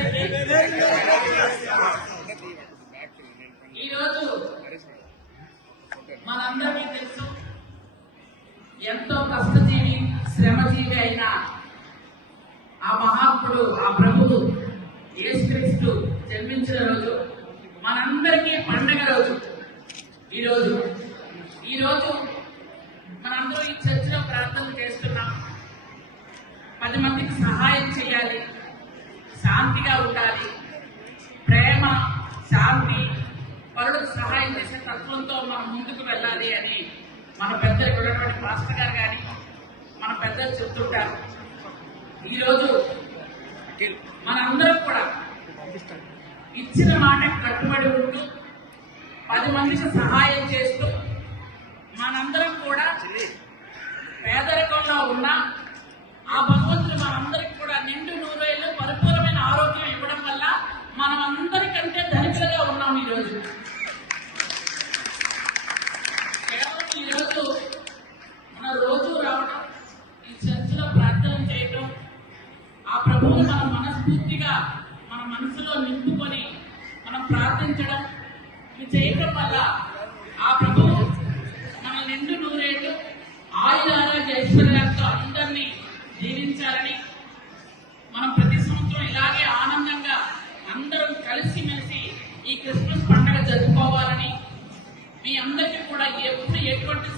అందరికీ ఈరోజు మనందరికీ తెలుసు, ఎంతో కష్టజీవి శ్రమజీవి అయిన ఆ మహాత్ముడు, ఆ ప్రభువు యేసుక్రీస్తు జన్మించిన రోజు మనందరికీ పండగ రోజు. ఈరోజు మనందరూ ఈ చర్చిలో ప్రార్థన చేస్తున్నాం. 10 మందికి సహాయం చేయాలి, శాంతిగా ఉండాలి, ప్రేమ, శాంతి, పరులకు సహాయం చేసే తత్వంతో మనం ముందుకు వెళ్ళాలి అని మన పెద్దలు ఉన్నటువంటి మాస్టర్ గారు కానీ మన పెద్దలు చెప్తుంటారు. ఈరోజు మనందరం కూడా ఇచ్చిన మాట కట్టుబడి ఉంటూ 10 మందికి సహాయం చేస్తూ మనందరం కూడా పేదరికంలో ఉన్న ఆ భగవంతుడు మనందరికి కూడా నిండు నూరేళ్ళు పరిపూర్ణమైన ఆరోగ్యం ఇవ్వడం వల్ల మనం అందరికంటే ధనికులుగా ఉన్నాం. ఈరోజు కేవలం ఈరోజు మన రోజు రావడం, ఈ చర్చిలో ప్రార్థన చేయటం, ఆ ప్రభువుని మనం మనస్ఫూర్తిగా మన మనసులో నింపుకొని మనం ప్రార్థించడం, ఇవి చేయటం వల్ల ఆ ప్రభువు మన నిండు నూరేళ్ళు ఆయురారోగ్య ఐశ్వర్యాలతో అందరినీ జీవించాలని, మనం ప్రతి సంవత్సరం ఇలాగే ఆనందంగా అందరం కలిసిమెలిసి ఈ క్రిస్మస్ పండుగ జరుపుకోవాలని, మీ అందరికీ కూడా ఎప్పుడు ఎటువంటి